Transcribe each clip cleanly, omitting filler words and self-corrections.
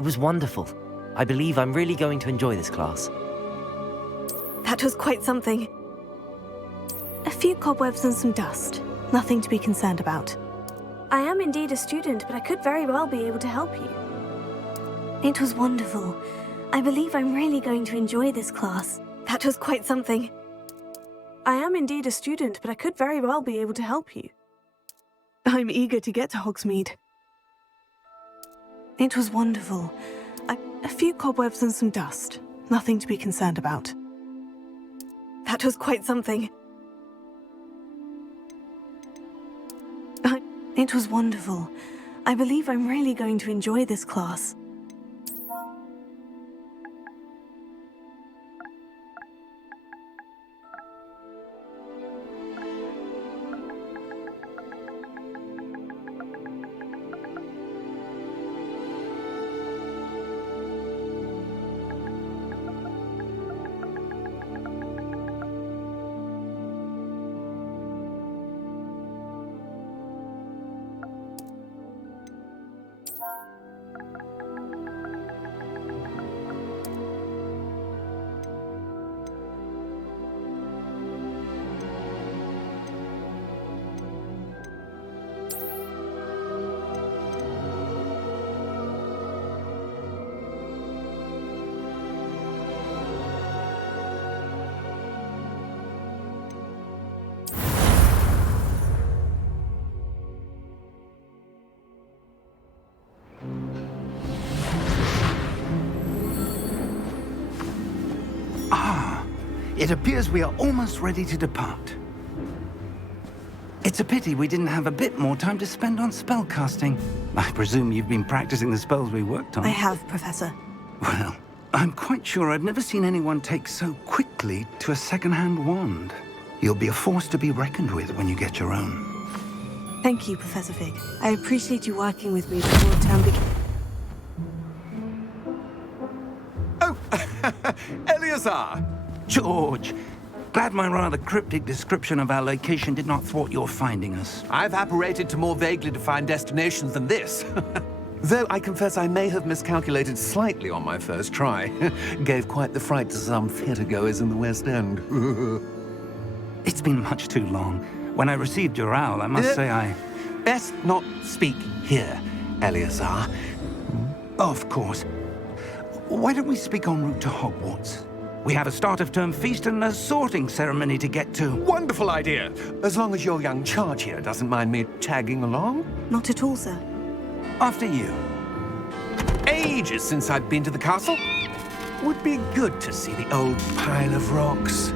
It was wonderful. I believe I'm really going to enjoy this class. That was quite something. A few cobwebs and some dust. Nothing to be concerned about. I am indeed a student, but I could very well be able to help you. It was wonderful. I believe I'm really going to enjoy this class. That was quite something. I am indeed a student, but I could very well be able to help you. I'm eager to get to Hogsmeade. It was wonderful. A few cobwebs and some dust. Nothing to be concerned about. That was quite something. It was wonderful. I believe I'm really going to enjoy this class. It appears we are almost ready to depart. It's a pity we didn't have a bit more time to spend on spellcasting. I presume you've been practicing the spells we worked on. I have, Professor. Well, I'm quite sure I've never seen anyone take so quickly to a second-hand wand. You'll be a force to be reckoned with when you get your own. Thank you, Professor Fig. I appreciate you working with me before term begins. Oh, Eleazar! George, glad my rather cryptic description of our location did not thwart your finding us. I've apparated to more vaguely defined destinations than this. Though I confess I may have miscalculated slightly on my first try. Gave quite the fright to some theatre-goers in the West End. It's been much too long. When I received your owl, I must say I... Best not speak here, Eleazar. Of course. Why don't we speak en route to Hogwarts? We have a start-of-term feast and a sorting ceremony to get to. Wonderful idea! As long as your young charge here doesn't mind me tagging along. Not at all, sir. After you. Ages since I've been to the castle. Would be good to see the old pile of rocks.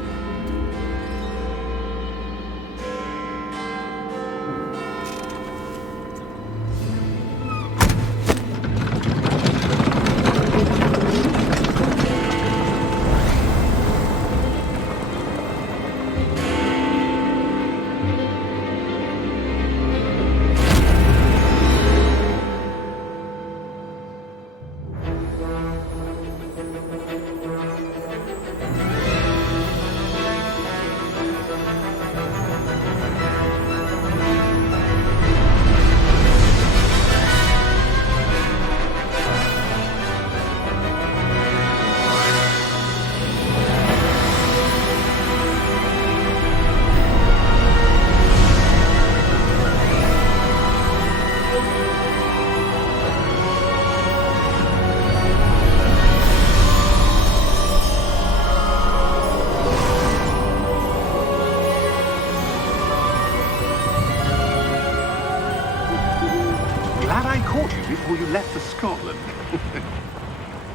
Before you left for Scotland.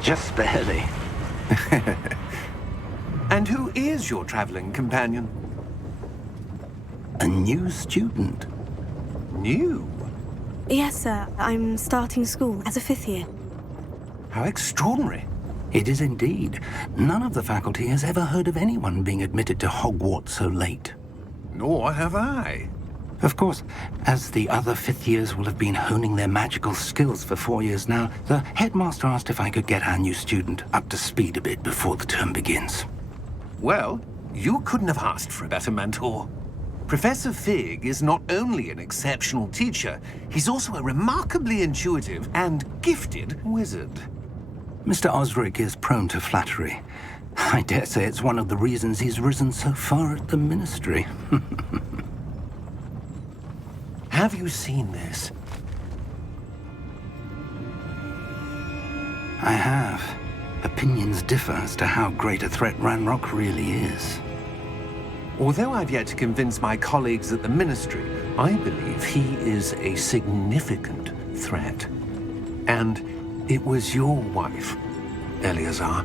Just barely. And who is your traveling companion? A new student. New? Yes, sir. I'm starting school as a 5th year. How extraordinary. It is indeed. None of the faculty has ever heard of anyone being admitted to Hogwarts so late. Nor have I. Of course, as the other 5th years will have been honing their magical skills for 4 years now, the headmaster asked if I could get our new student up to speed a bit before the term begins. Well, you couldn't have asked for a better mentor. Professor Fig is not only an exceptional teacher, he's also a remarkably intuitive and gifted wizard. Mr. Osric is prone to flattery. I dare say it's one of the reasons he's risen so far at the Ministry. Have you seen this? I have. Opinions differ as to how great a threat Ranrock really is. Although I've yet to convince my colleagues at the Ministry, I believe he is a significant threat. And it was your wife, Eleazar,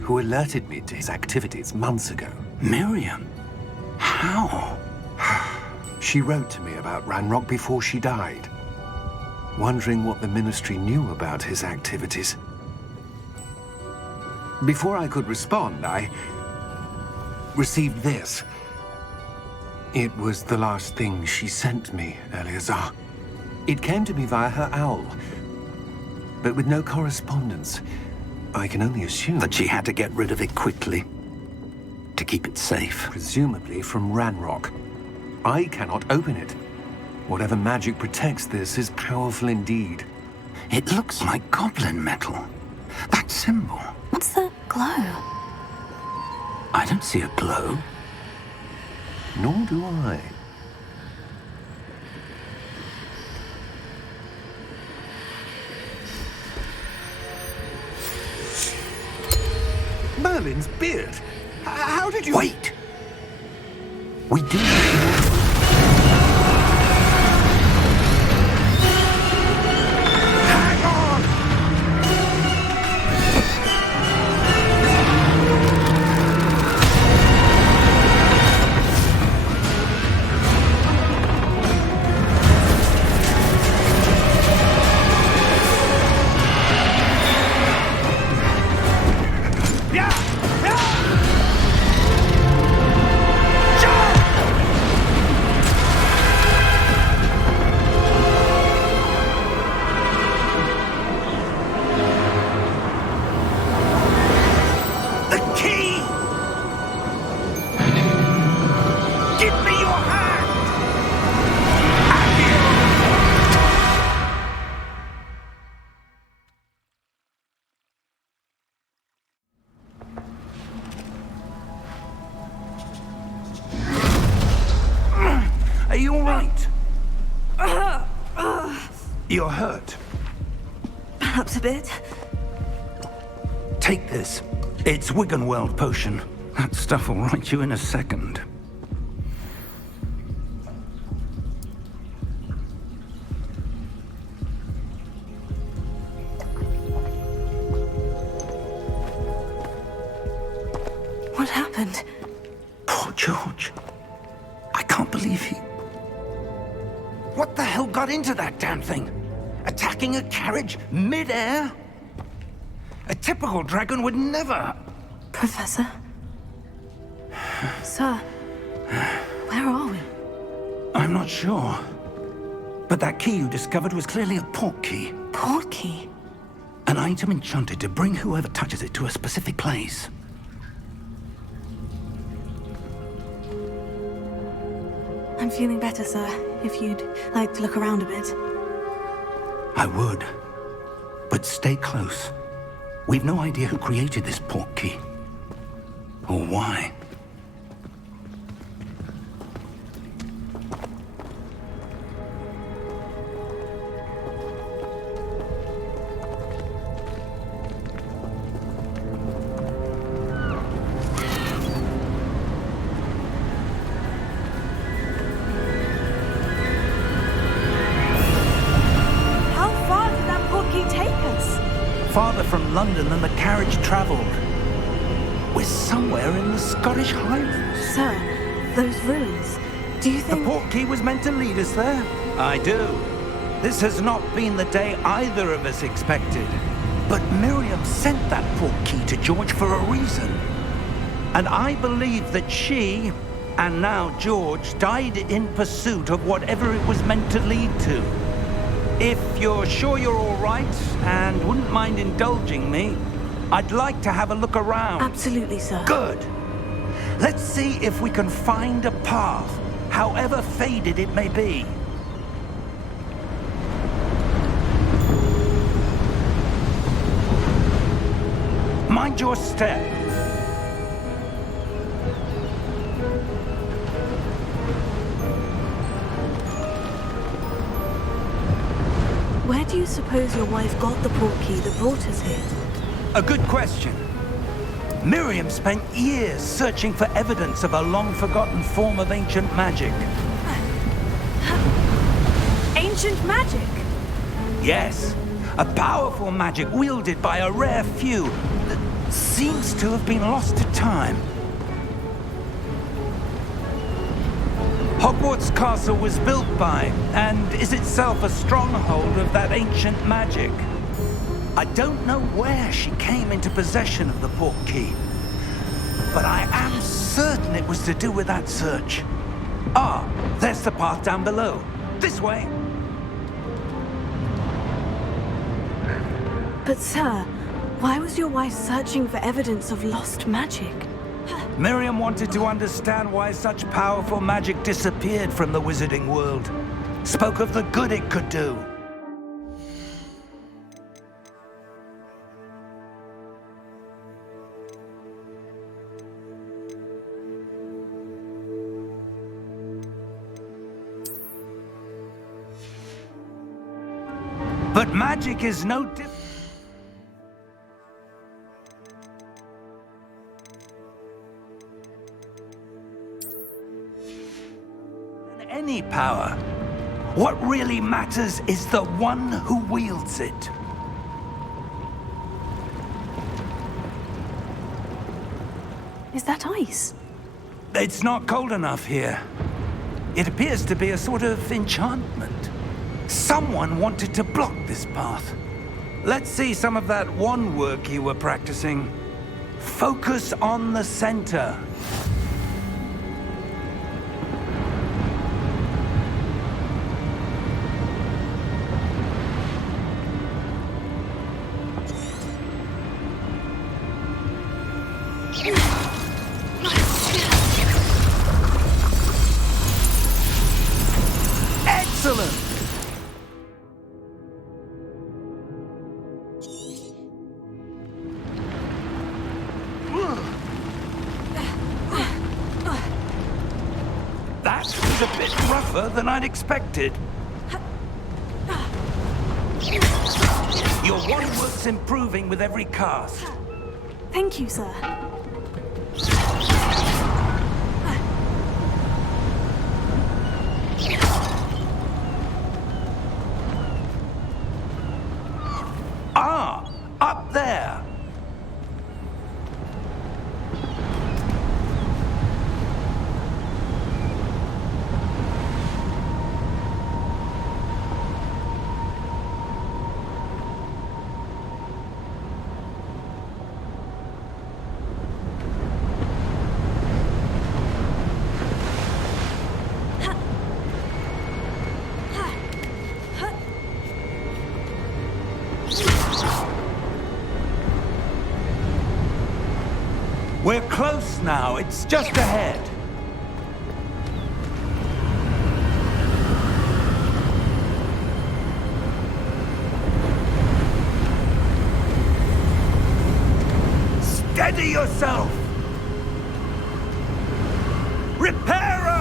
who alerted me to his activities months ago. Miriam? How? She wrote to me about Ranrock before she died, wondering what the Ministry knew about his activities. Before I could respond, I received this. It was the last thing she sent me, Eleazar. It came to me via her owl, but with no correspondence. I can only assume That she had to get rid of it quickly, to keep it safe. presumably from Ranrock. I cannot open it. Whatever magic protects this is powerful indeed. It looks like goblin metal. That symbol. What's the glow? I don't see a glow. Nor do I. Merlin's beard! How did you... Wait! We do... Hang on! The key! Give me your hand! Are you all right? You're hurt. Perhaps a bit. Take this. It's Wiggenweld potion. That stuff will right you in a second. What happened? Poor George. I can't believe he... What the hell got into that damn thing? Attacking a carriage mid-air? A typical dragon would never... Professor? Sir, where are we? I'm not sure. But that key you discovered was clearly a port key. Port key? An item enchanted to bring whoever touches it to a specific place. I'm feeling better, sir. If you'd like to look around a bit. I would. But stay close. We've no idea who created this port key. Or why. How far did that port key take us? Farther from London than the carriage travelled. We're somewhere in the Scottish Highlands. Sir, those ruins. Do you The think... port key was meant to lead us there? I do. This has not been the day either of us expected. But Miriam sent that port key to George for a reason. And I believe that she, and now George, died in pursuit of whatever it was meant to lead to. If you're sure you're all right and wouldn't mind indulging me, I'd like to have a look around. Absolutely, sir. Good. Let's see if we can find a path, however faded it may be. Mind your step. Where do you suppose your wife got the portkey that brought us here? A good question. Miriam spent years searching for evidence of a long-forgotten form of ancient magic. Ancient magic? Yes, a powerful magic wielded by a rare few that seems to have been lost to time. Hogwarts Castle was built by, and is itself a stronghold of that ancient magic. I don't know where she came into possession of the portkey, but I am certain it was to do with that search. Ah, there's the path down below. This way. But sir, why was your wife searching for evidence of lost magic? Miriam wanted to understand why such powerful magic disappeared from the wizarding world. Spoke of the good it could do. But magic is no different than any power. What really matters is the one who wields it. Is that ice? It's not cold enough here. It appears to be a sort of enchantment. Someone wanted to block this path. Let's see some of that wand work you were practicing. Focus on the center. Excellent! That was a bit rougher than I'd expected. Your wand work's improving with every cast. Thank you, sir. Ah, up there. We're close now. It's just ahead. Steady yourself. Reparo!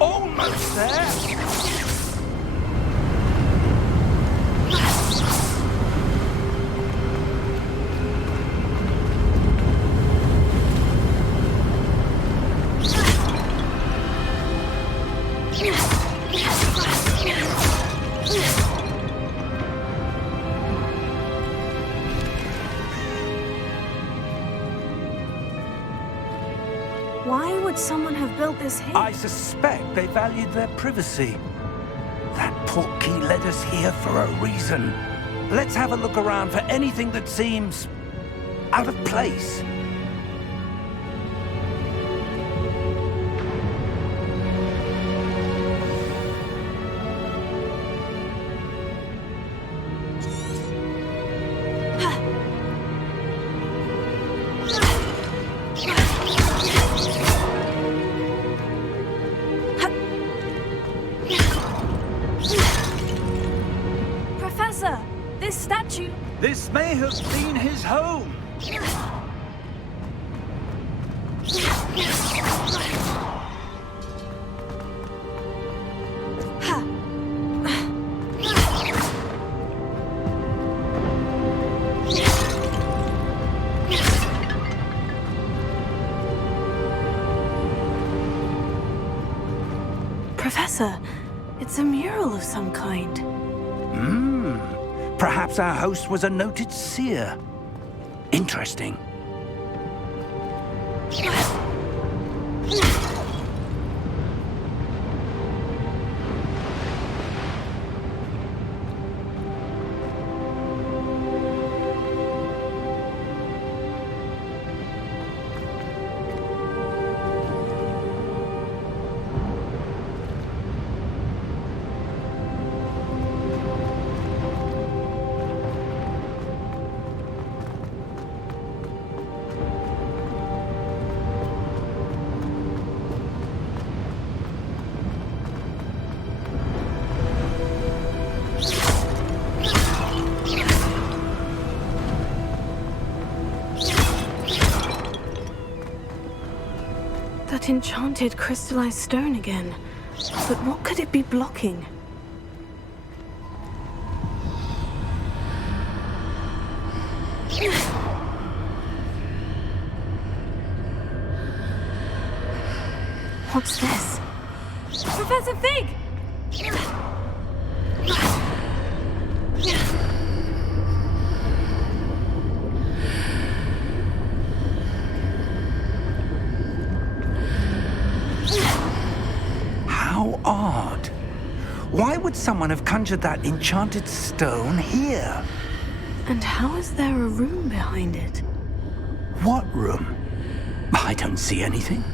Almost there. Why would someone have built this here? I suspect they valued their privacy. That portkey led us here for a reason. let's have a look around for anything that seems out of place. Professor, this statue... This may have been his home. Professor, it's a mural of some kind. Perhaps our host was a noted seer. Interesting. That enchanted crystallized stone again. But what could it be blocking? What's this? Professor Fig! How odd. Why would someone have conjured that enchanted stone here? And how is there a room behind it? What room? I don't see anything.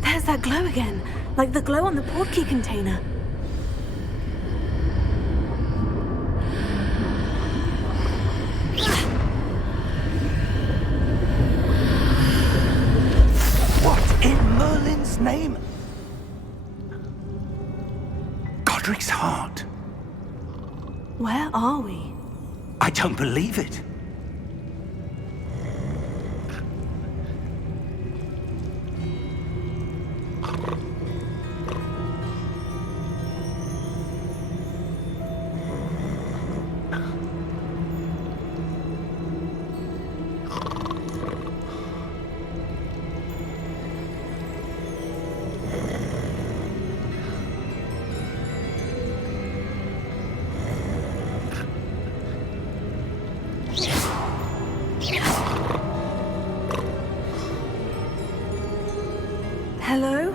There's that glow again, like the glow on the portkey container. What in Merlin's name? Godric's heart. Where are we? I don't believe it. Hello?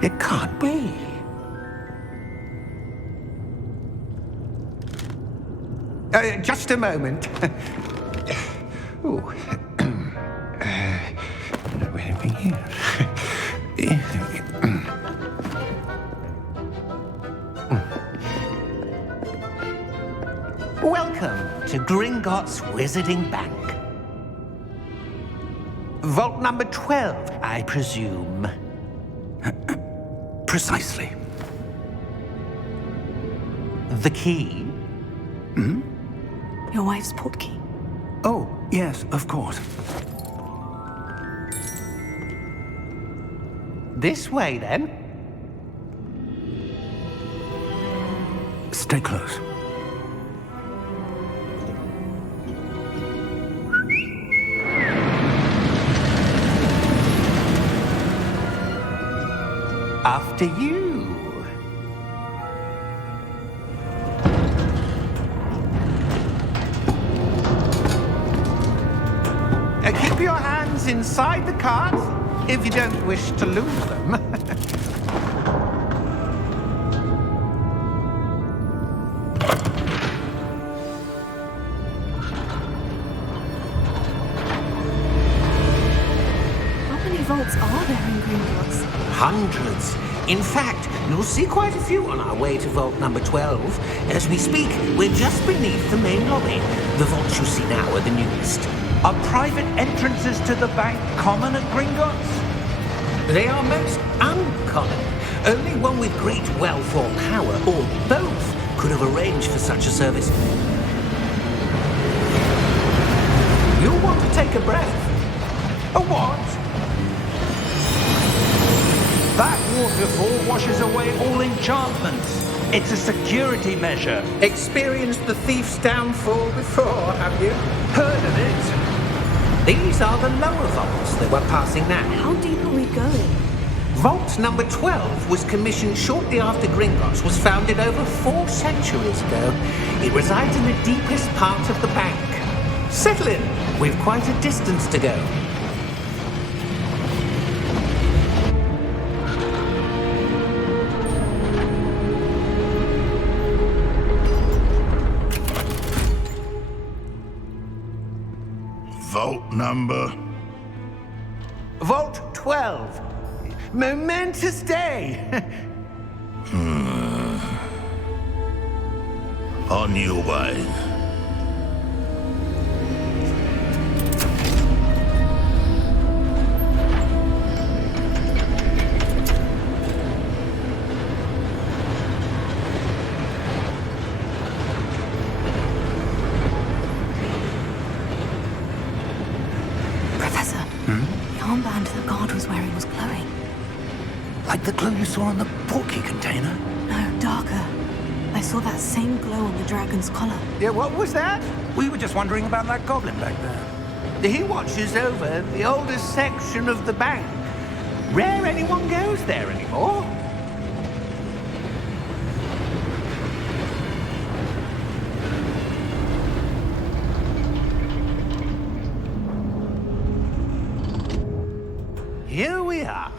It can't be. Just a moment. Oh. Anything here? Welcome to Gringotts Wizarding Bank. Vault number 12, I presume. Precisely. The key? Your wife's portkey. Oh, yes, of course. This way, then. Stay close. to you. Keep your hands inside the cart if you don't wish to lose them. How many vaults are there in Gringotts? Hundreds. In fact, you'll see quite a few on our way to vault number 12. As we speak, we're just beneath the main lobby. The vaults you see now are the newest. Are private entrances to the bank common at Gringotts? They are most uncommon. Only one with great wealth or power, or both, could have arranged for such a service. You'll want to take a breath. A what? That waterfall washes away all enchantments. It's a security measure. Experienced the thief's downfall before, have you? Heard of it? These are the lower vaults that we're passing now. How deep are we going? Vault number 12 was commissioned shortly after Gringotts was founded over 4 centuries ago. It resides in the deepest part of the bank. Settle in. We've quite a distance to go. Vault number? Vault 12. Momentous day. On your way. Professor, the armband the guard was wearing was glowing. Like the glow you saw on the porky container? No, darker. I saw that same glow on the dragon's collar. Yeah, what was that? We were just wondering about that goblin back there. He watches over the oldest section of the bank. Rare anyone goes there anymore. Here we are.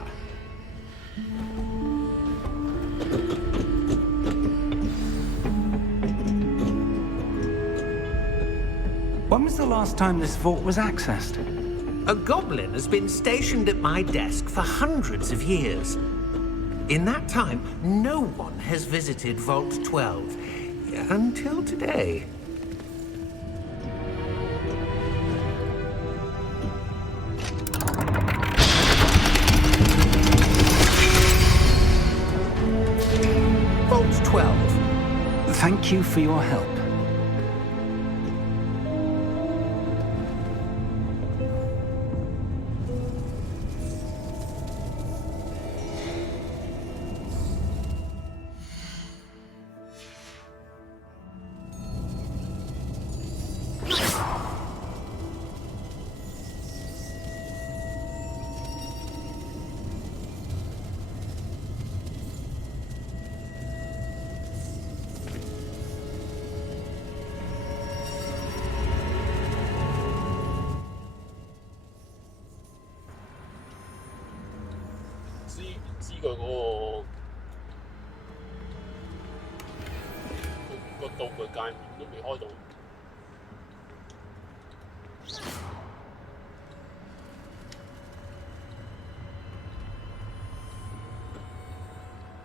When was the last time this vault was accessed? A goblin has been stationed at my desk for hundreds of years. In that time, no one has visited Vault 12. Until today. Vault 12. Thank you for your help.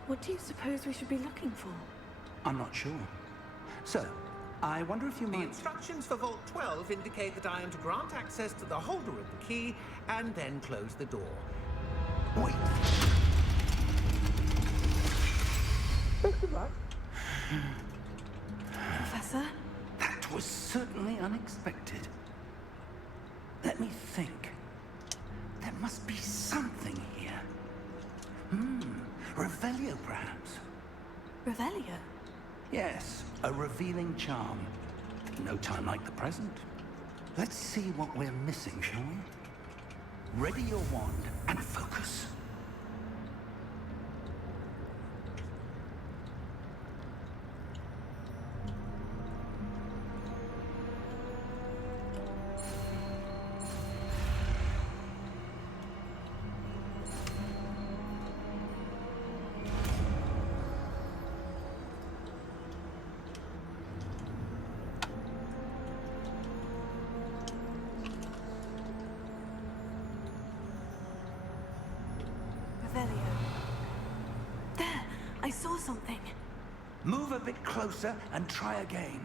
What do you suppose we should be looking for? I'm not sure. So, I wonder if you The might... instructions for Vault 12 indicate that I am to grant access to the holder of the key and then close the door. Wait. Professor? That was certainly unexpected. Let me think. There must be something here. Revelio, perhaps. Revelio? Yes, a revealing charm. No time like the present. Let's see what we're missing, shall we? Ready your wand and focus. something. Move a bit closer and try again.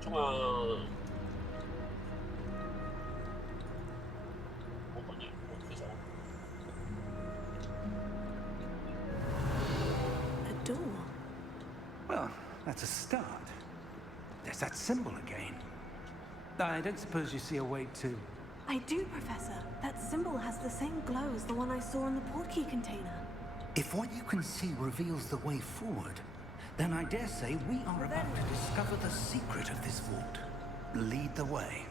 冲啊！我管你，我非常。A door. Well, that's a start. There's that symbol again. I don't suppose you see a way to... I do, Professor. That symbol has the same glow as the one I saw in the portkey container. If what you can see reveals the way forward, then I dare say we are about to discover the secret of this vault. Lead the way.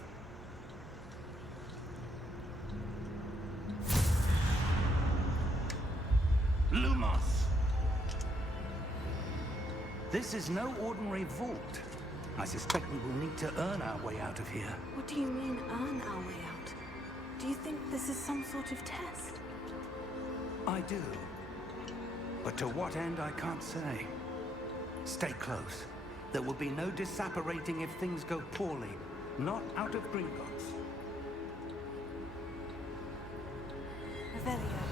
Lumos! This is no ordinary vault. I suspect we will need to earn our way out of here. What do you mean, earn our way out? Do you think this is some sort of test? I do. But to what end, I can't say. Stay close. There will be no disapparating if things go poorly. Not out of Gringotts. Revelio.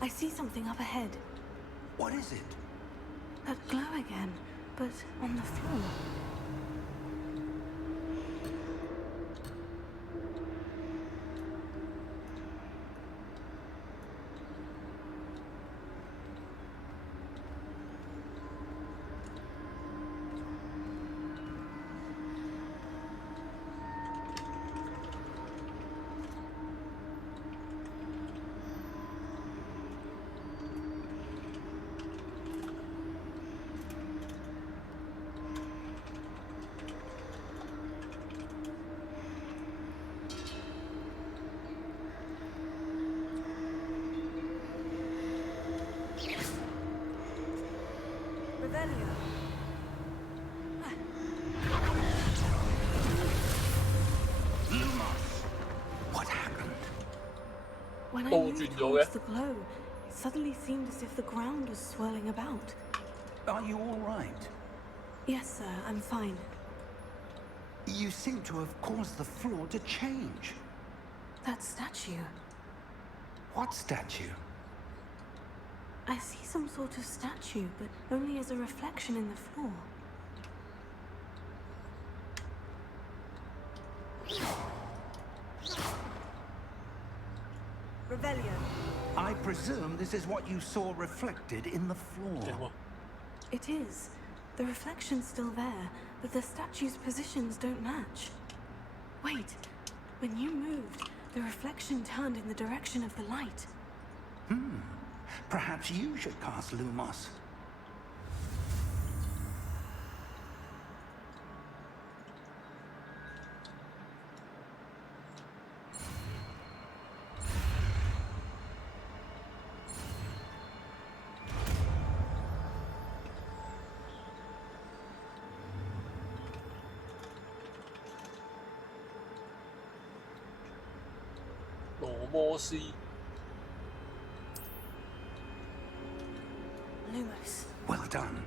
I see something up ahead. What is it? That glow again, but on the floor. Revelio. Lumos! What happened? When I moved towards the glow, it suddenly seemed as if the ground was swirling about. Are you all right? Yes, sir, I'm fine. You seem to have caused the floor to change. That statue. What statue? I see some sort of statue, but only as a reflection in the floor. Revelio. I presume this is what you saw reflected in the floor. It is. The reflection's still there, but the statue's positions don't match. Wait. When you moved, the reflection turned in the direction of the light. Perhaps you should cast Lumos. Lumos. Well done.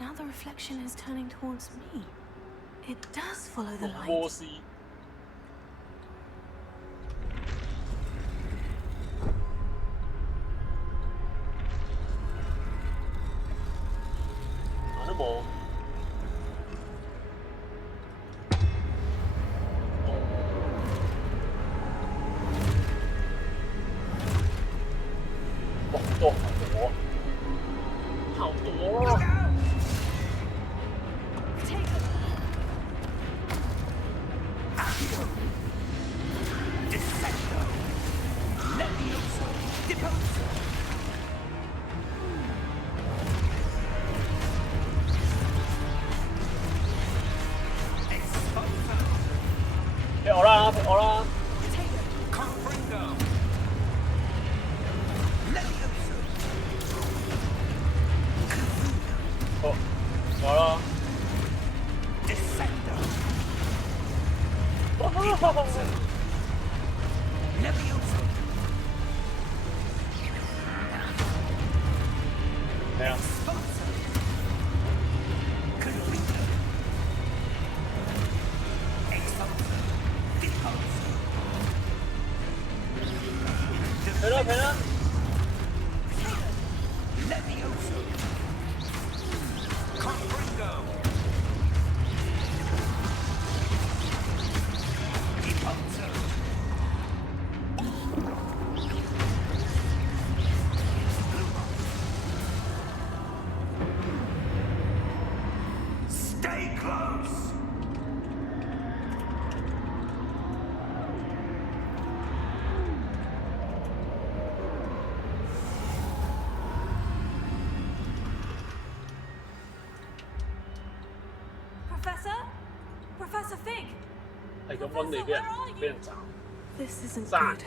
Now the reflection is turning towards me. It does follow the light. 赔了赔了。Stay close! Professor Fig! 係咁揾你俾人斬。 This isn't Zach. good.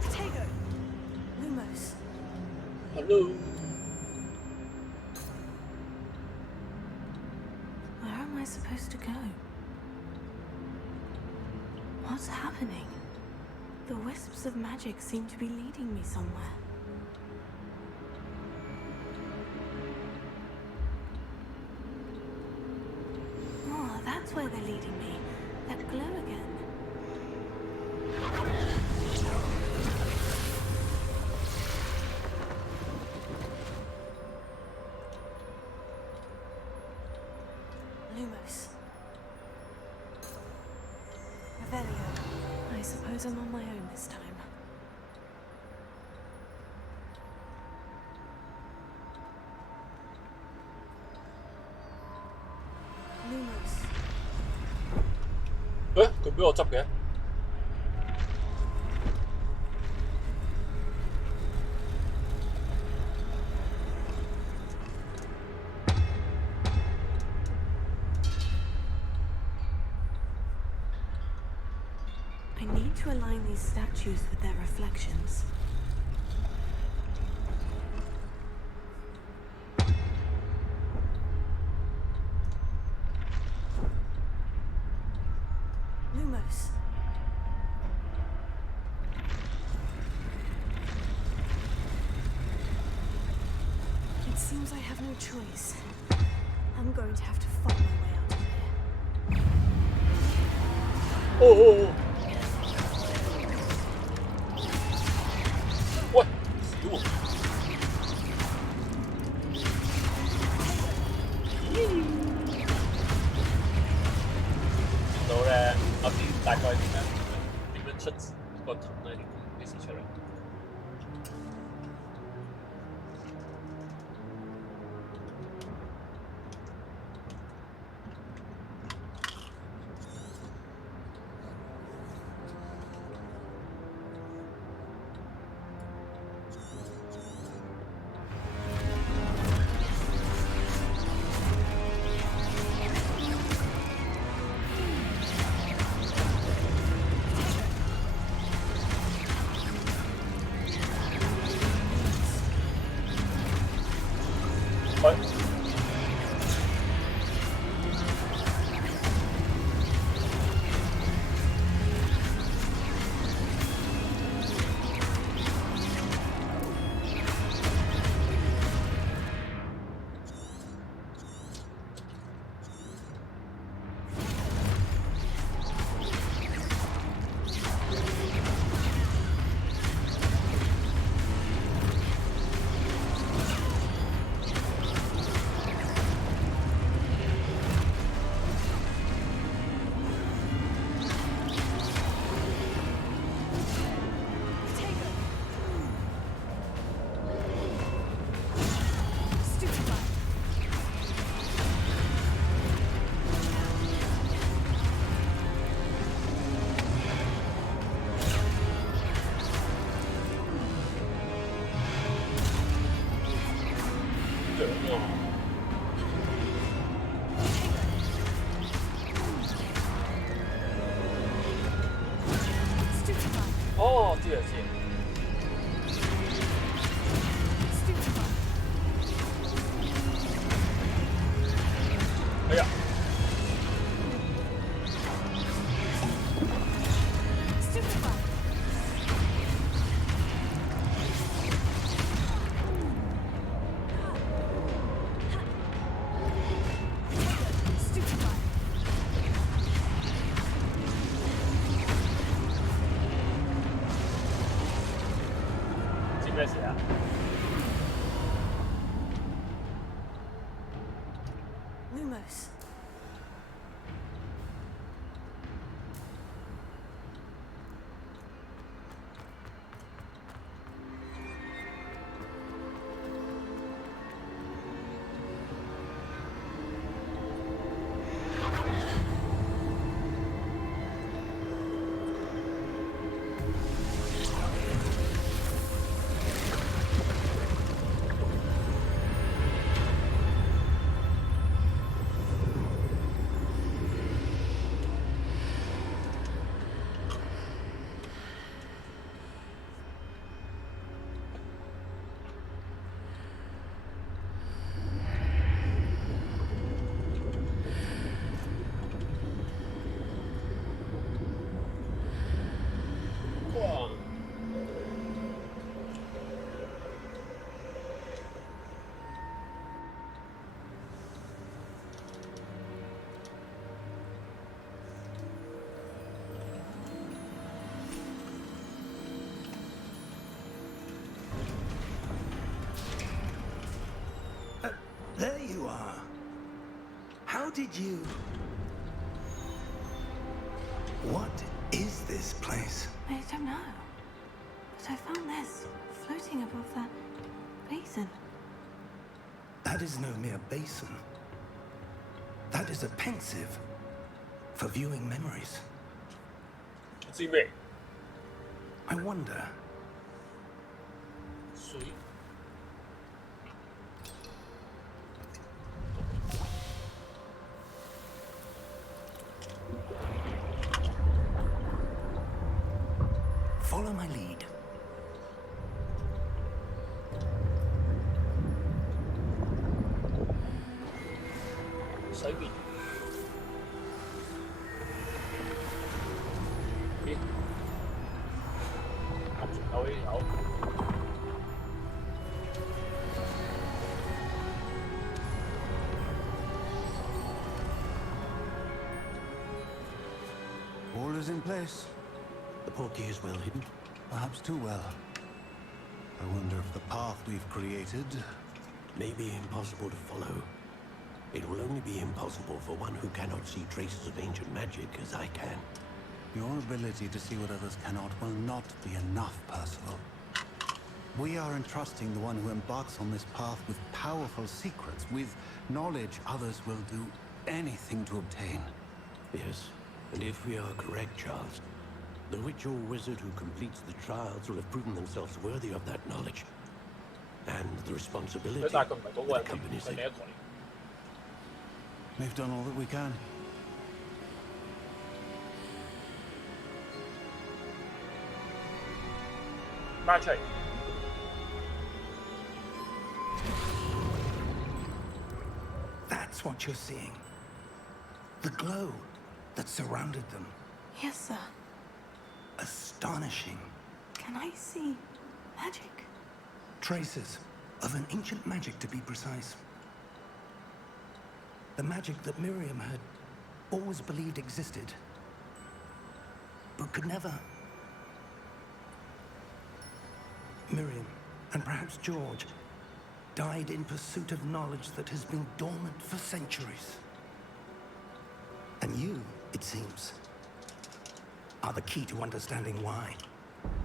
Potato! Lumos. Hello。 Where am I supposed to go? What's happening? The wisps of magic seem to be leading me somewhere. Oh, that's where they're leading me. That glow again. Lumos. Revelio. I suppose I'm on my own this time. Lumos. 誒，佢俾我執嘅。I need to align these statues with their reflections. Lumos. It seems I have no choice. I'm going to have to fight my way out of here. 哦哦哦！喂，少喎！見到咧，我知大概點樣出個盾咧？幾時出嚟？喂！哦，知啦知。哎呀！ Vamos. There you are. How did you... What is this place? I don't know. But I found this floating above that basin. That is no mere basin. That is a pensive for viewing memories. 知咩？ I wonder, 水 follow my lead. 水面。咦？有有。 All is in place. The portkey is well hidden. Perhaps too well. I wonder if the path we've created... May be impossible to follow. It will only be impossible for one who cannot see traces of ancient magic as I can. Your ability to see what others cannot will not be enough, Percival. We are entrusting the one who embarks on this path with powerful secrets, with knowledge others will do anything to obtain. Yes, and if we are correct, Charles, the witch or wizard who completes the trials will have proven themselves worthy of that knowledge. And the responsibility 佢大概唔係嗰 that 個人， accompanies 係另 it. 一個嚟。 We've done all that we can. Magic. That's what you're seeing. The glow that surrounded them. Yes, sir. Astonishing. Can I see magic? Traces of an ancient magic, to be precise. The magic that Miriam had always believed existed, but could never. Miriam, and perhaps George, died in pursuit of knowledge that has been dormant for centuries. And you, it seems, are the key to understanding why.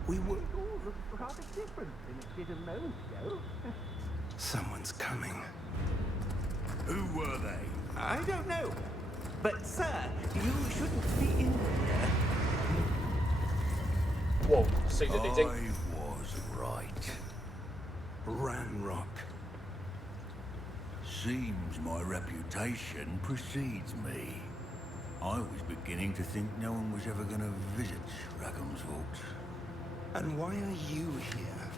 We were all rather different than it did a moment ago. Someone's coming. Who were they? I don't know. But, sir, you shouldn't be in here. 哇！四隻地精。 I was right. Ranrock. Seems my reputation precedes me. I was beginning to think no one was ever going to visit Rackham's Vault. And why are you here?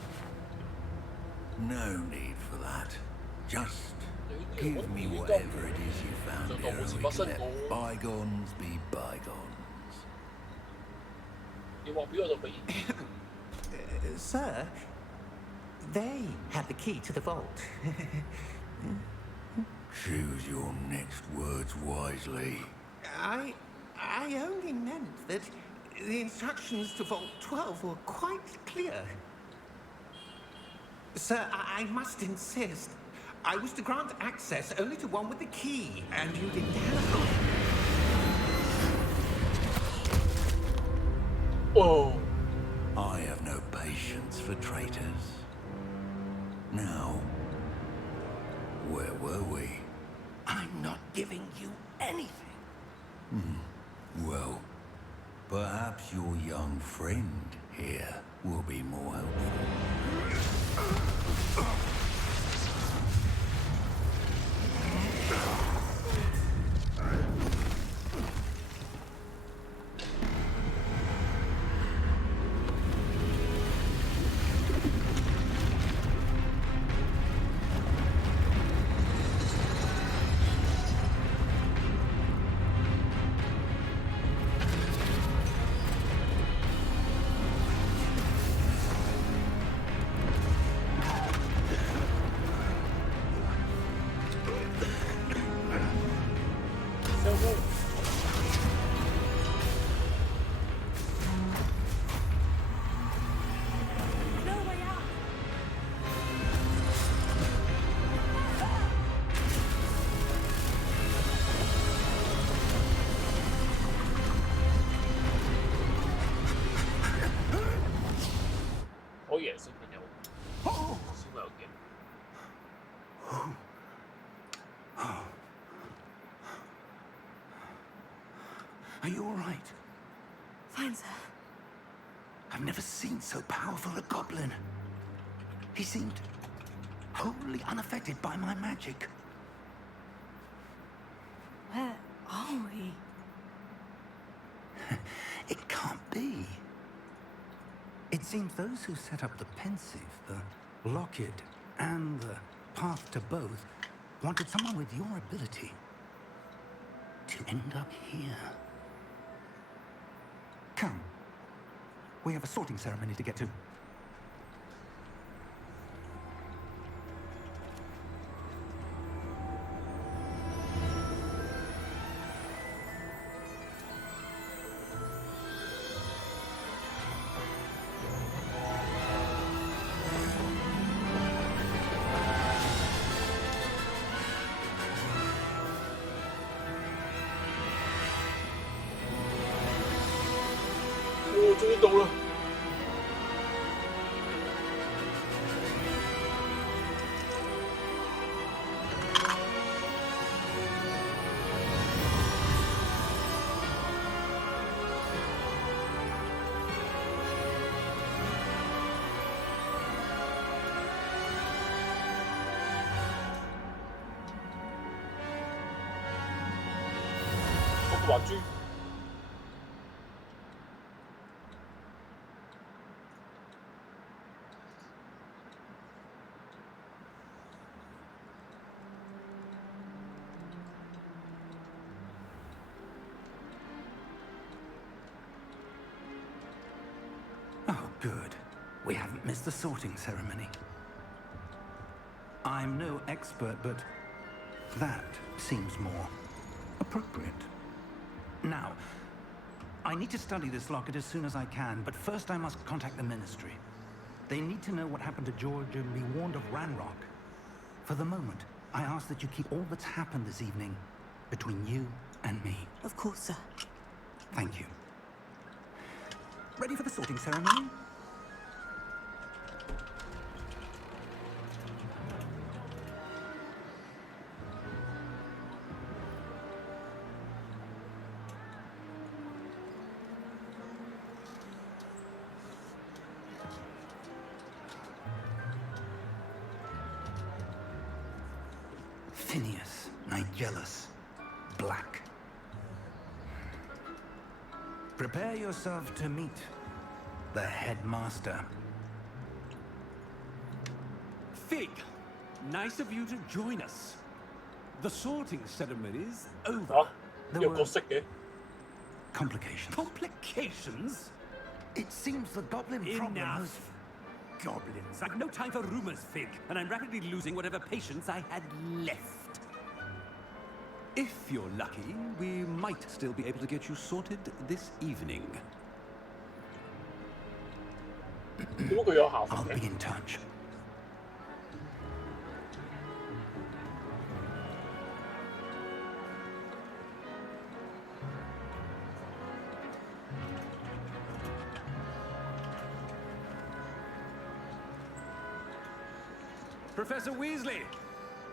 No need for that. Just give me whatever it is you found here, and we can let bygones be bygones. 你話俾我就俾。 Sir, they have the key to the vault. Choose your next words wisely. I only meant that the instructions to Vault 12 were quite clear. Sir, I must insist. I was to grant access only to one with the key, and you didn't have it. Oh. I have no patience for traitors. Now, where were we? I'm not giving you anything. Well, perhaps your young friend here will be more helpful. Are you all right? Fine, sir. I've never seen so powerful a goblin. He seemed wholly unaffected by my magic. Where are we? It can't be. It seems those who set up the pensive, the locket, and the path to both wanted someone with your ability to end up here. Come. We have a sorting ceremony to get to.終於到啦！霍格華茲。Oh, good. We haven't missed the sorting ceremony. I'm no expert, but that seems more appropriate. Now, I need to study this locket as soon as I can, but first I must contact the Ministry. They need to know what happened to George and be warned of Ranrock. For the moment, I ask that you keep all that's happened this evening between you and me. Of course, sir. Thank you. Ready for the sorting ceremony? Phineas, Nigellus, Black. Prepare yourself to meet the headmaster. Fig, nice of you to join us. The sorting ceremony's over. 呢個角色嘅 Complications. Complications? It seems the goblin problem has... Enough. Goblins. I've no time for rumors, Fig, and I'm rapidly losing whatever patience I had left. If you're lucky, we might still be able to get you sorted this evening. 點解佢有校服 I'll 嘅？ be in touch. Professor Weasley,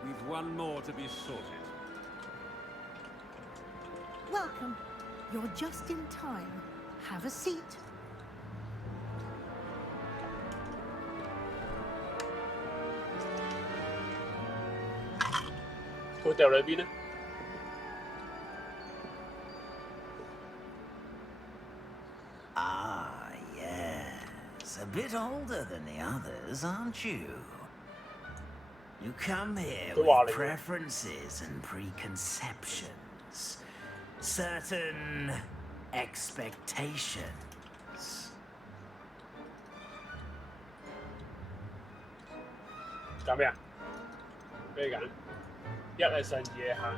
we've one more to be sorted. Welcome. You're just in time. Have a seat. 佢掉裏邊呢？ Ah, yes. A bit older than the others, aren't you? You come here with preferences and preconceptions. Certain expectations. 揀咩啊？俾你揀，一係上，二係下。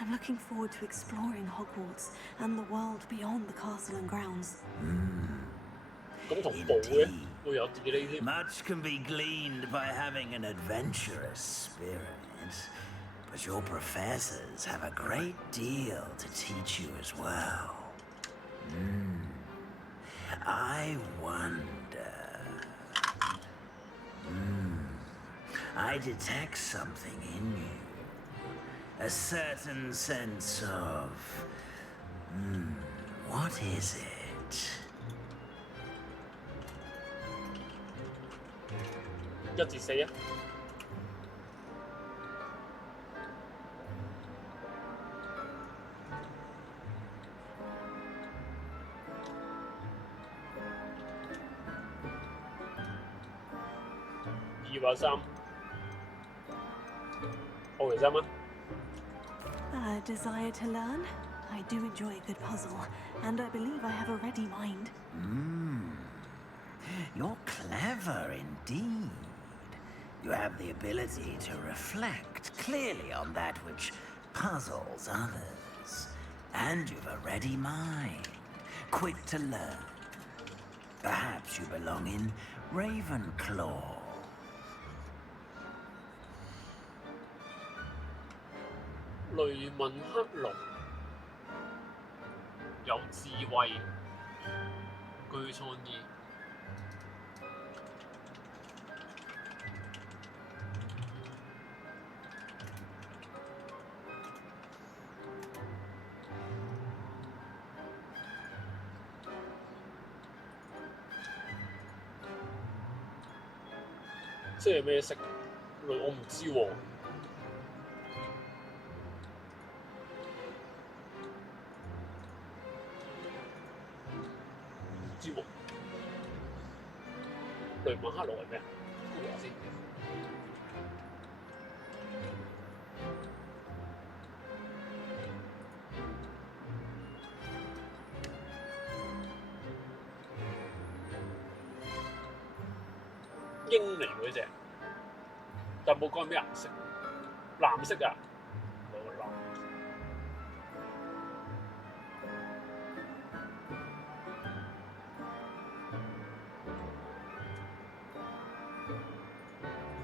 I'm looking forward to exploring Hogwarts and the world beyond the castle and grounds. 咁同步嘅會有 delay 添。 Much can be gleaned by having an adventurous spirit, but your professors have a great deal to teach you as well. I wonder. I detect something in you. A certain sense of... what is it? 1至4啊。2或3。我嚟3啊。 A desire to learn? I do enjoy a good puzzle, and I believe I have a ready mind. You're clever indeed. You have the ability to reflect clearly on that which puzzles others. And you've a ready mind, quick to learn. Perhaps you belong in Ravenclaw. 雷文克勞有智慧，具創意。即係咩色？我唔知喎。 知喎，雷文克勞係咩啊？估下先。鷹嚟嗰隻，但冇講咩顏色，藍色啊！冇藍。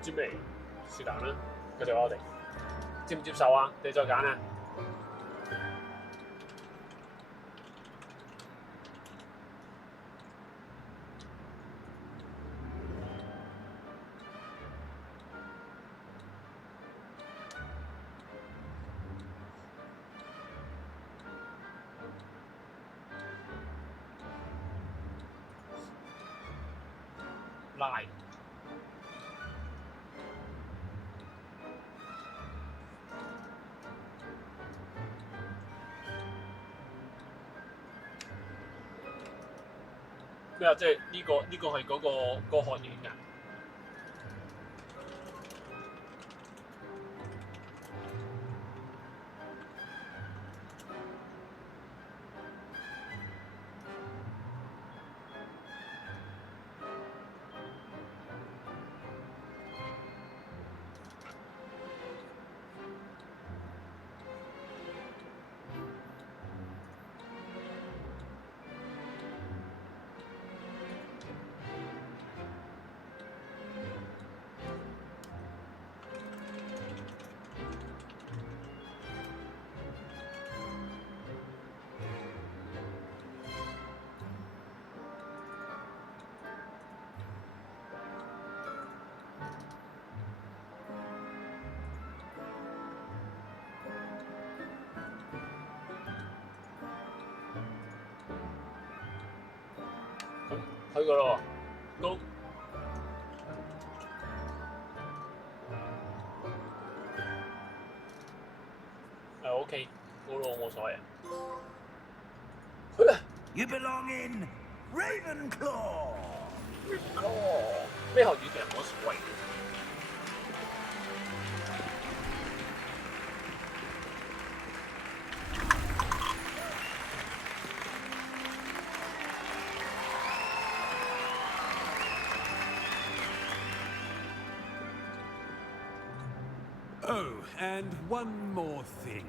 知未？是但啦，繼續我哋接唔接受啊？你再揀啊！拉。 咩啊？即係呢個係嗰個學院㗎。咁去㗎咯喎，都OK， 高咯冇所謂。You belong in Ravenclaw。咩學院嘅人冇所謂。Oh, and one more thing.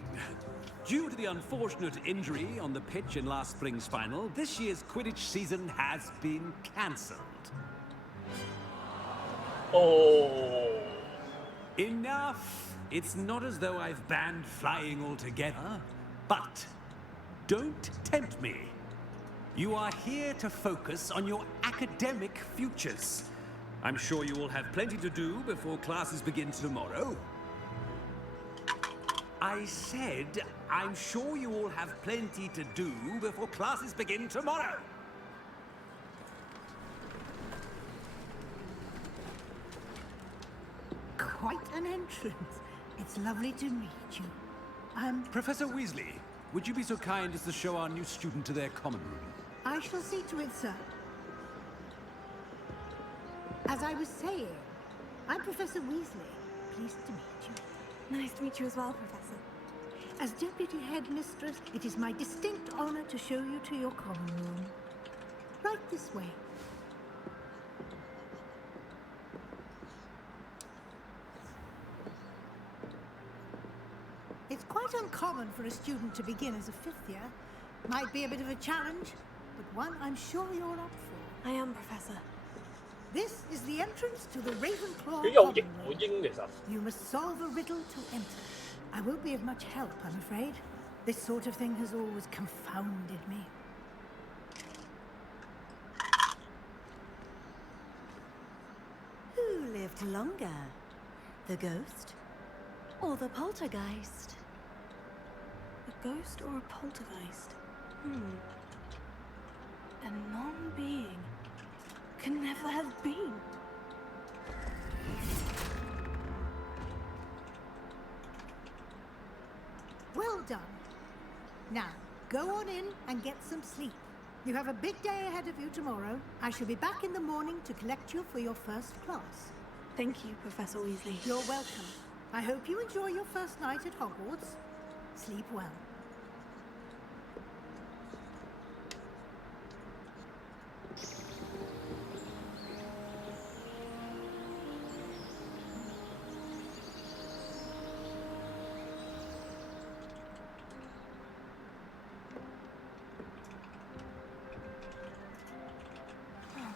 Due to the unfortunate injury on the pitch in last spring's final, this year's Quidditch season has been cancelled. Oh. Enough! It's not as though I've banned flying altogether, but don't tempt me. You are here to focus on your academic futures. I'm sure you will have plenty to do before classes begin tomorrow. I said, I'm sure you all have plenty to do before classes begin tomorrow. Quite an entrance. It's lovely to meet you. Professor Weasley, would you be so kind as to show our new student to their common room? I shall see to it, sir. As I was saying, I'm Professor Weasley. Pleased to meet you. Nice to meet you as well, Professor. As Deputy Headmistress, it is my distinct honor to show you to your common room. Right this way. It's quite uncommon for a student to begin as a fifth year. Might be a bit of a challenge, but one I'm sure you're up for. I am, Professor. This is the entrance to the Ravenclaw 佢有 common 型 room. 會英其實。 You must solve a riddle to enter. I won't be of much help, I'm afraid. This sort of thing has always confounded me. Who lived longer? The ghost or the poltergeist? A ghost or a poltergeist? A non-being can never have been. Well done. Now, go on in and get some sleep. You have a big day ahead of you tomorrow. I shall be back in the morning to collect you for your first class. Thank you, Professor Weasley. You're welcome. I hope you enjoy your first night at Hogwarts. Sleep well.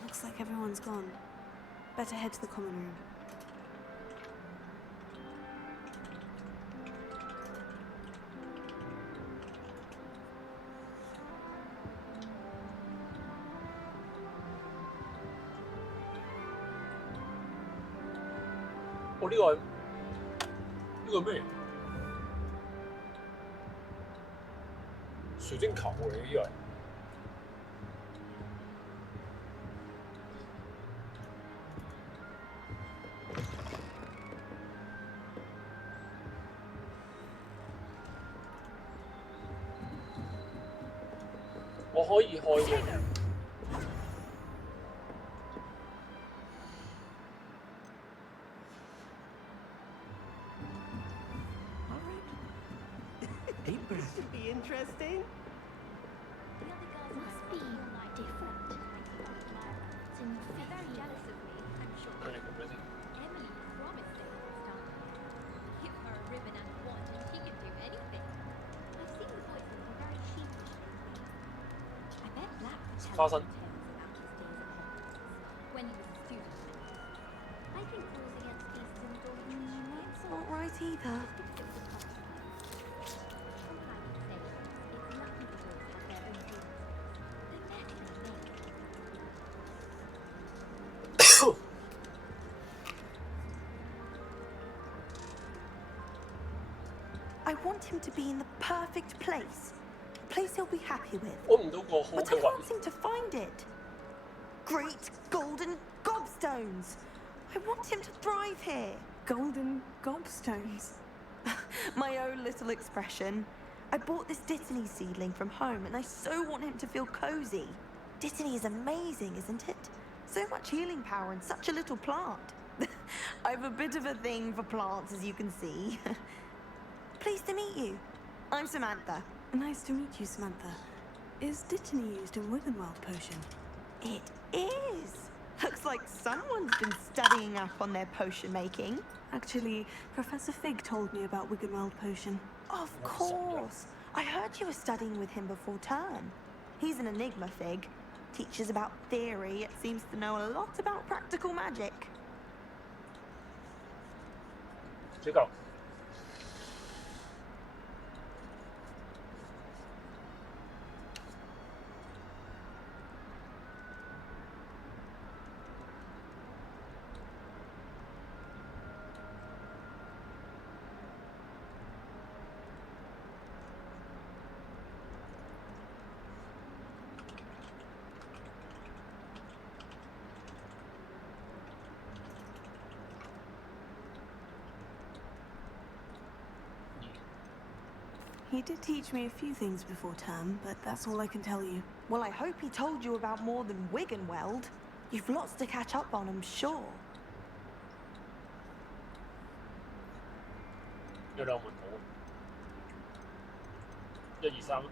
Looks like everyone's gone. Better head to the common room. Oh, 呢個咩？水晶球嚟呢個。我可以開喎。This should be interesting. The other girls must be different. They're very jealous of me, I'm sure. Emily promised to help start. Give her a ribbon and a wand and she can do anything. I've seen the boys are very sheepish lately. I bet Black would tell us tales about his days at Hogwarts when he was a student. I think rules against beasts indoors That's not right either. I want him to be in the perfect place. A place he'll be happy with. 揾唔到個好 But 嘅 I 位。 can't seem to find it. great golden gobstones. I want him to thrive here. Golden gobstones? My own little expression. I bought this Dittany seedling from home and I so want him to feel cozy. Dittany is amazing, isn't it? So much healing power in such a little plant. I have a bit of a thing for plants, as you can see. Pleased to meet you. I'm Samantha. Nice to meet you, Samantha. Is Dittany used in Wiggenweld potion? It is. Looks like someone's been studying up on their potion making. Actually, Professor Fig told me about Wiggenweld potion. Of course. I heard you were studying with him before term. He's an enigma, Fig. Teaches about theory, yet seems to know a lot about practical magic. 主角。He did teach me a few things before term, but that's all I can tell you. Well, I hope he told you about more than Wiggenweld. You've lots to catch up on, I'm sure. 有兩門好。1、2、3。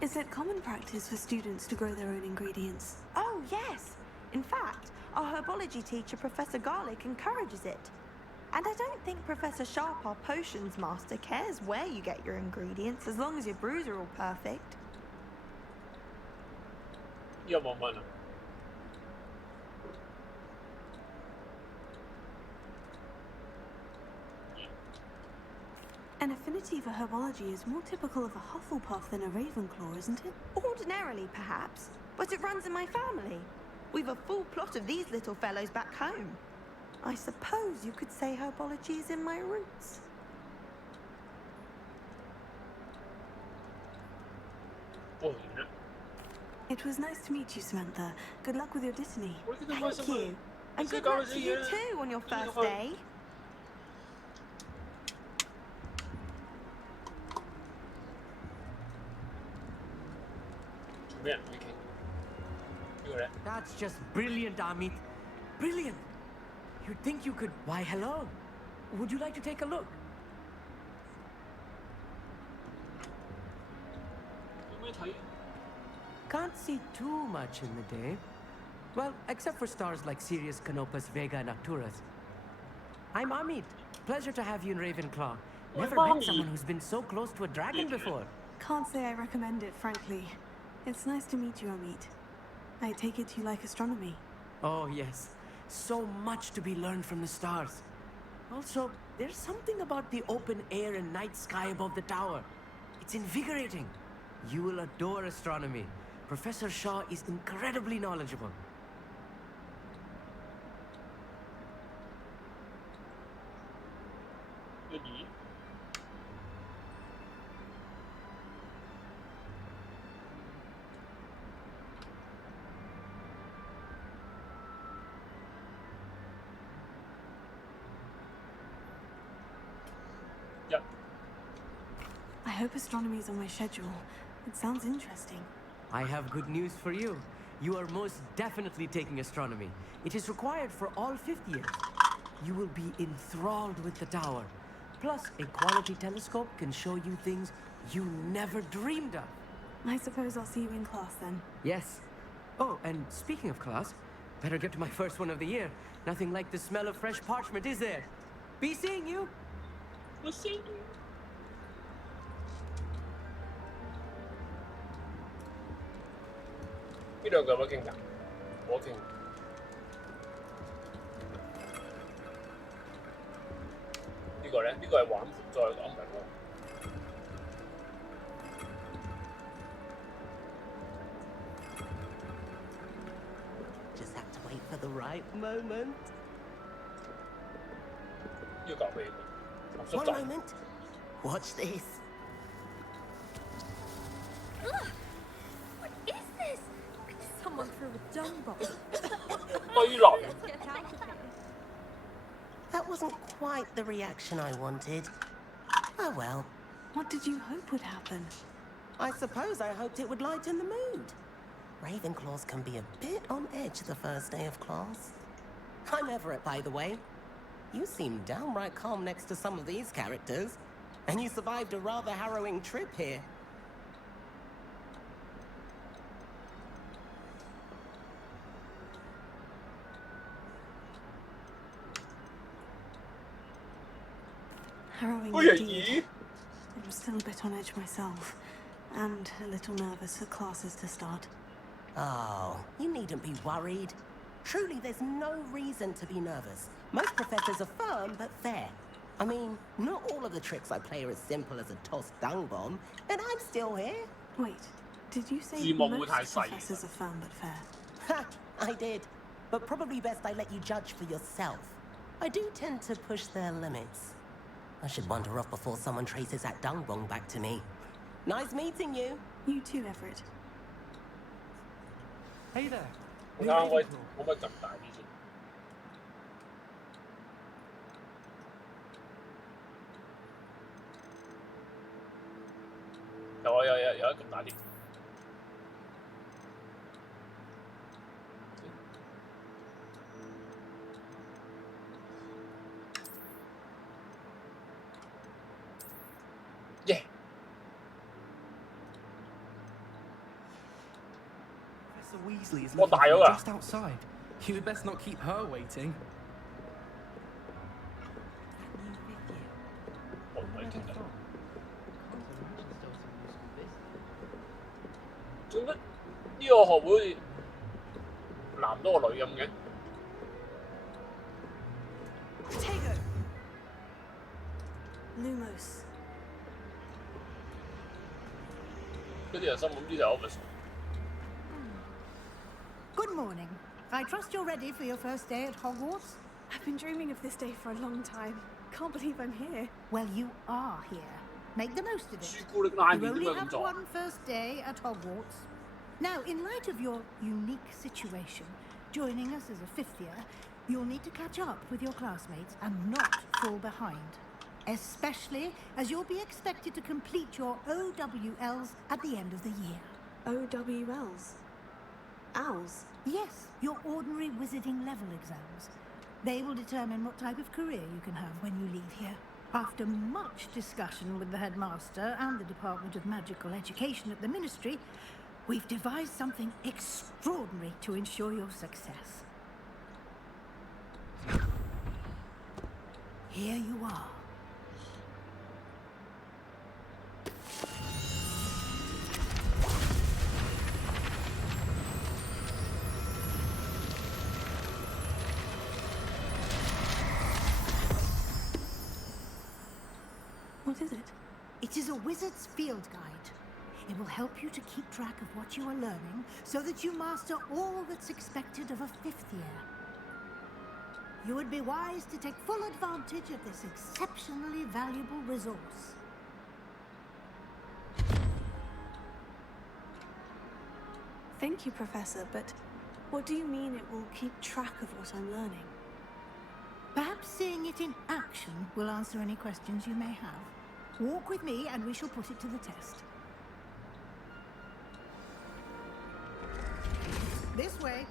Is it common practice for students to grow their own ingredients? Oh, yes. In fact, our herbology teacher, Professor Garlick, encourages it. And I don't think Professor Sharp, our potions master, cares where you get your ingredients, as long as your brews are all perfect. 呢個冇問啊。An affinity for herbology is more typical of a Hufflepuff than a Ravenclaw, isn't it? Ordinarily, perhaps, but it runs in my family. We've a full plot of these little fellows back home. I suppose you could say herbology is in my roots. Oh, yeah. It was nice to meet you, Samantha. Good luck with your Dittany. Thank you. And good luck to you too on your first day. That's just brilliant, Amit. Brilliant. You'd think you could... Why, hello. Would you like to take a look? Can't see too much in the day. Well, except for stars like Sirius, Canopus, Vega, and Arcturus. I'm Amit. Pleasure to have you in Ravenclaw. Never met someone who's been so close to a dragon before. Can't say I recommend it, frankly. It's nice to meet you, Amit. I take it you like astronomy. Oh, yes. So much to be learned from the stars. Also, there's something about the open air and night sky above the tower. It's invigorating. You will adore astronomy. Professor Shaw is incredibly knowledgeable. I hope astronomy's on my schedule. It sounds interesting. I have good news for you. You are most definitely taking astronomy. It is required for all 5th years. You will be enthralled with the tower. Plus, a quality telescope can show you things you never dreamed of. I suppose I'll see you in class then. Yes. Oh, and speaking of class, better get to my first one of the year. Nothing like the smell of fresh parchment, is there? Be seeing you. We'll see you. You don't go working now. Walking. 呢個咧？呢個係玩盆栽講緊喎。Just have to wait for the right moment. 要搞咩？ One moment. Watch this. What is this? Someone threw a dung bomb. Let's get out of here. That wasn't quite the reaction I wanted. Oh well. What did you hope would happen? I suppose I hoped it would lighten the mood. Ravenclaws can be a bit on edge the first day of class. I'm Everett, by the way. You seem downright calm next to some of these characters. And you survived a rather harrowing trip here. Harrowing Oi, indeed. I'm still a bit on edge myself. And a little nervous for classes to start. Oh, you needn't be worried. Truly, there's no reason to be nervous. Most professors are firm but fair. I mean, not all of the tricks I play are as simple as a tossed dung bomb, and I'm still here. Wait, did you say 字幕會 most 太細。 professors are firm but fair? Ha! I did. But probably best I let you judge for yourself. I do tend to push their limits. I should wander off before someone traces that dung bomb back to me. Nice meeting you. You too, Everett. Hey there. 我睇下可唔可以撳大啲先？有一撳大啲。耶！ Professor Weasley is 我 looking 大 for 咗 you 㗎。 just outside. You'd best not keep her waiting. 我唔係傾緊。做乜呢個學會好似男多過女咁嘅？ Tego! Lumos. 嗰啲人心諗呢條 office。 Good morning. I trust you're ready for your first day at Hogwarts? I've been dreaming of this day for a long time. Can't believe I'm here. Well, you are here. Make the most of it. 朱古力拉 You 麵 only 點解咁 have 做？ one first day at Hogwarts. Now, in light of your unique situation, joining us as a fifth year, you'll need to catch up with your classmates and not fall behind. Especially as you'll be expected to complete your OWLs at the end of the year. OWLs? Owls? Yes, your ordinary wizarding level exams. They will determine what type of career you can have when you leave here. After much discussion with the headmaster and the Department of Magical Education at the Ministry, we've devised something extraordinary to ensure your success. Here you are. What is it? It is a wizard's field guide. It will help you to keep track of what you are learning so that you master all that's expected of a fifth year. You would be wise to take full advantage of this exceptionally valuable resource. Thank you, Professor, but what do you mean it will keep track of what I'm learning? Perhaps seeing it in action will answer any questions you may have. Walk with me and we shall put it to the test. This way.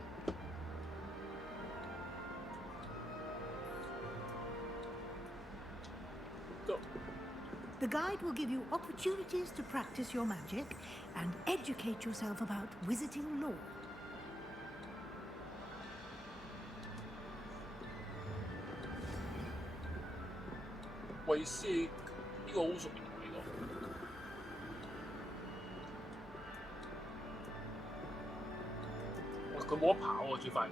Go. The guide will give you opportunities to practice your magic and educate yourself about wizarding lore.衛斯呢個好熟面喎呢個。佢冇得跑喎，最快。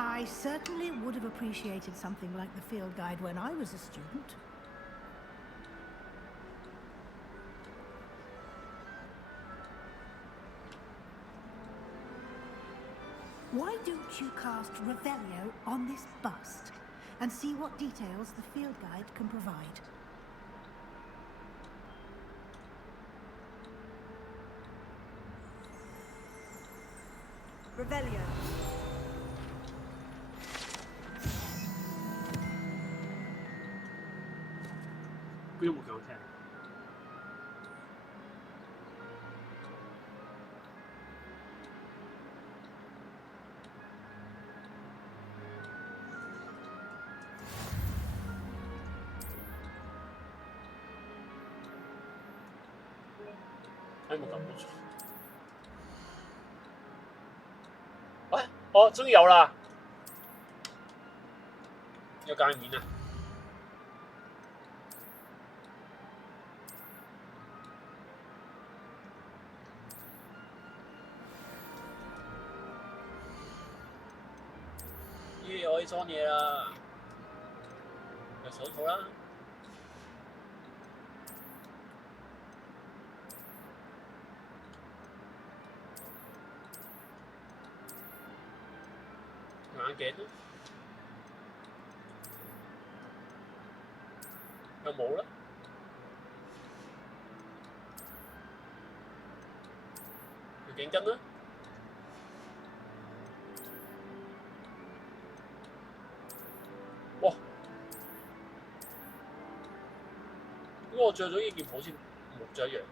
I certainly would have appreciated something like the field guide when I was a student. Why don't you cast Revelio on this bust and see what details the field guide can provide? Revelio. Cái một kiểu thèm. Thấy một cầm冇錯。喂，哦，終於有啦，有界面啊！耶，我可以裝嘢啦，有手套啦。眼鏡咯，有冇啦？條頸巾啦，哇！咁我着咗呢件好似冇着一樣。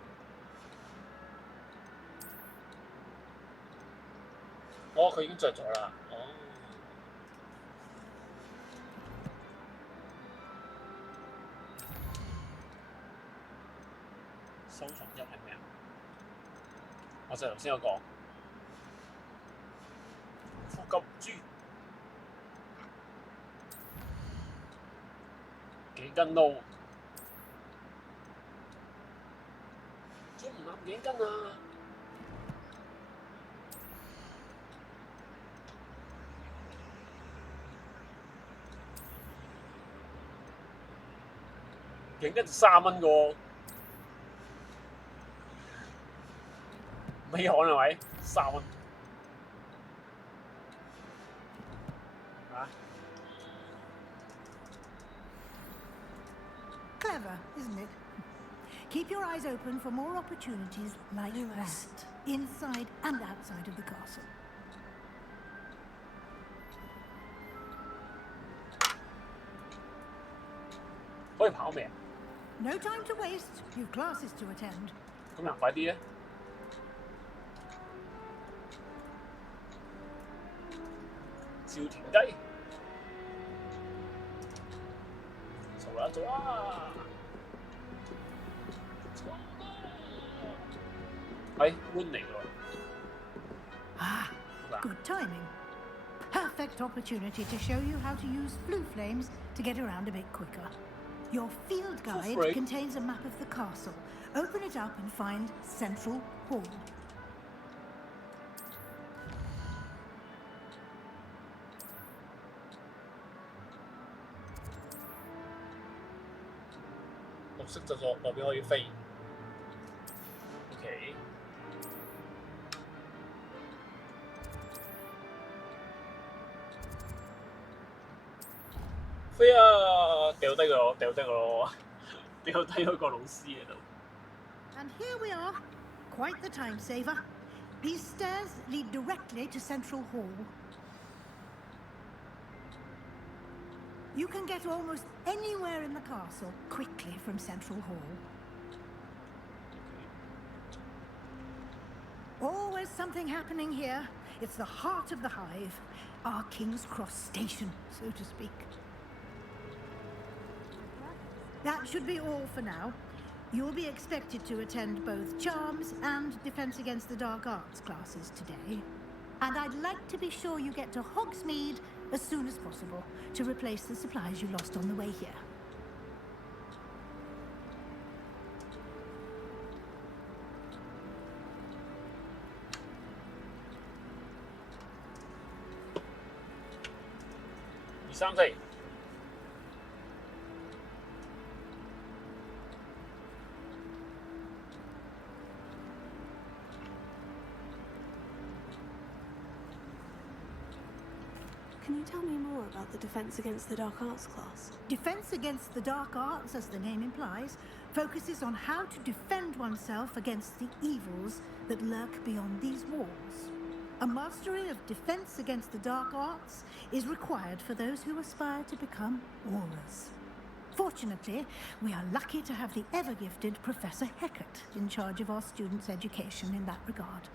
哦，佢已經着咗啦。哦。收藏一係咩啊？我就頭先有講呼吸豬幾斤撈，仲唔攬幾斤啊？頸巾3蚊個喎。美行係咪？3蚊啊 Clever, isn't it? Keep your eyes open for more opportunities like that, inside and outside of the castle. No time to waste. You've classes to attend. 咁行快啲咧！照田雞，做啦做啦！喂，搬嚟喎！ Ah, good timing. Perfect opportunity to show you how to use flue flames to get around a bit quicker. Your field guide contains a map of the castle. Open it up and find Central Hall.綠色就代表可以飛。OK。飛啊！掉低佢，掉低佢，掉低嗰個老師喺度。And here we are. Quite the time saver. These stairs lead directly to Central Hall. You can get almost anywhere in the castle quickly from Central Hall. Always something happening here. It's the heart of the hive, our King's Cross station, so to speak. That should be all for now. You'll be expected to attend both Charms and Defense Against the Dark Arts classes today. And I'd like to be sure you get to Hogsmeade as soon as possible to replace the supplies you lost on the way here. 234。Can you tell me more about the Defense Against the Dark Arts class? Defense Against the Dark Arts, as the name implies, focuses on how to defend oneself against the evils that lurk beyond these walls. A mastery of Defense Against the Dark Arts is required for those who aspire to become aurors. Fortunately, we are lucky to have the ever-gifted Professor Heckert in charge of our students' education in that regard.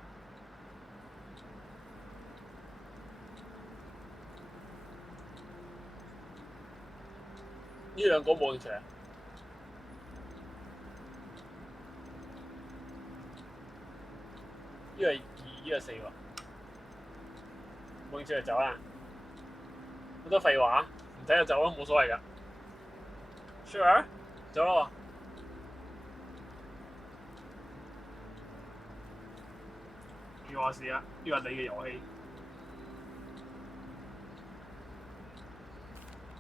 呢兩個冇興趣啊！呢個係2，呢個係4喎。冇興趣就走啦。好多廢話，唔使就走咯，冇所謂㗎。Sure， 走咯。要話事啊！呢個係你嘅遊戲。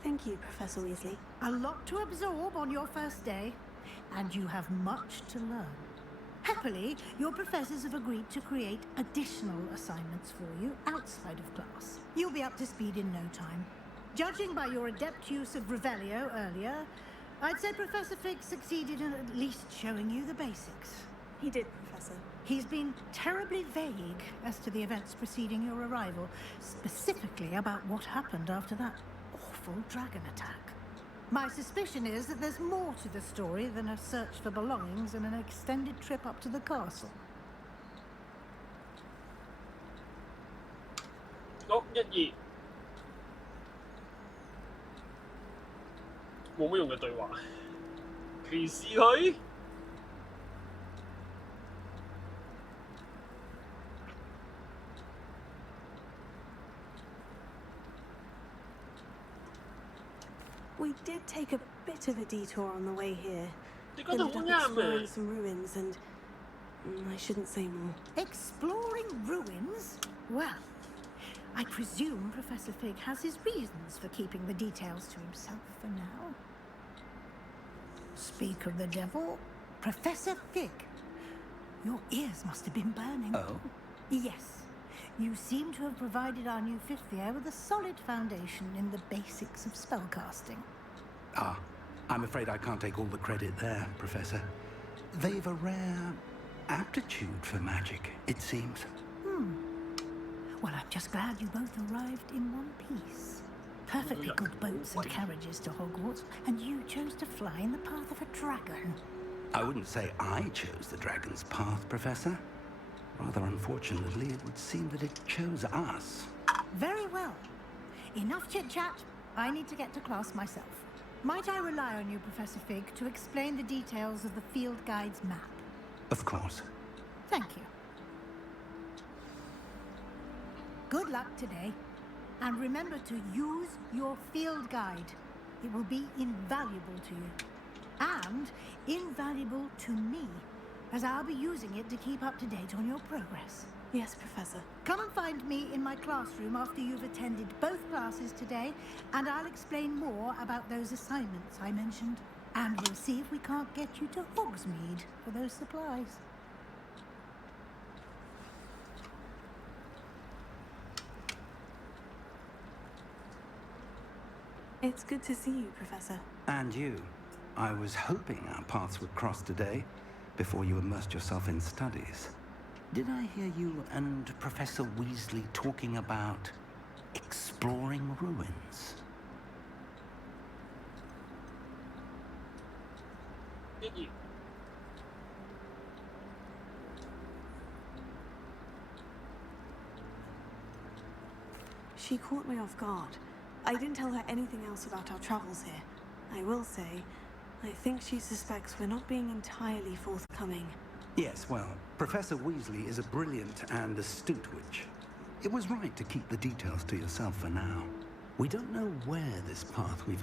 Thank you, Professor Weasley. A lot to absorb on your first day, and you have much to learn. Happily, your professors have agreed to create additional assignments for you outside of class. You'll be up to speed in no time. Judging by your adept use of Revelio earlier, I'd say Professor Fig succeeded in at least showing you the basics. He did, Professor. He's been terribly vague as to the events preceding your arrival, specifically about what happened after that awful dragon attack. My suspicion is that there's more to the story than a search for belongings and an extended trip up to the castle. 好，1、2，冇乜用嘅對話，歧視佢。We did take a bit of a detour on the way here. Ended up exploring some ruins and... I shouldn't say more. Exploring ruins? Well, I presume Professor Fig has his reasons for keeping the details to himself for now. Speak of the devil, Professor Fig. Your ears must have been burning. Oh? Yes. You seem to have provided our new fifth year with a solid foundation in the basics of spellcasting. Ah, I'm afraid I can't take all the credit there, Professor. They've a rare aptitude for magic, it seems. Well, I'm just glad you both arrived in one piece. Perfectly good boats and carriages to Hogwarts, and you chose to fly in the path of a dragon. I wouldn't say I chose the dragon's path, Professor. Rather unfortunately, it would seem that it chose us. Very well. Enough chit-chat. I need to get to class myself. Might I rely on you, Professor Fig, to explain the details of the field guide's map? Of course. Thank you. Good luck today. And remember to use your field guide. It will be invaluable to you. And invaluable to me, as I'll be using it to keep up to date on your progress. Yes, Professor. Come and find me in my classroom after you've attended both classes today, and I'll explain more about those assignments I mentioned. And we'll see if we can't get you to Hogsmeade for those supplies. It's good to see you, Professor. And you. I was hoping our paths would cross today, before you immersed yourself in studies. Did I hear you and Professor Weasley talking about exploring ruins? She caught me off guard. I didn't tell her anything else about our travels here. I will say, I think she suspects we're not being entirely forthcoming. Yes, well, Professor Weasley is a brilliant and astute witch. It was right to keep the details to yourself for now. We don't know where this path we've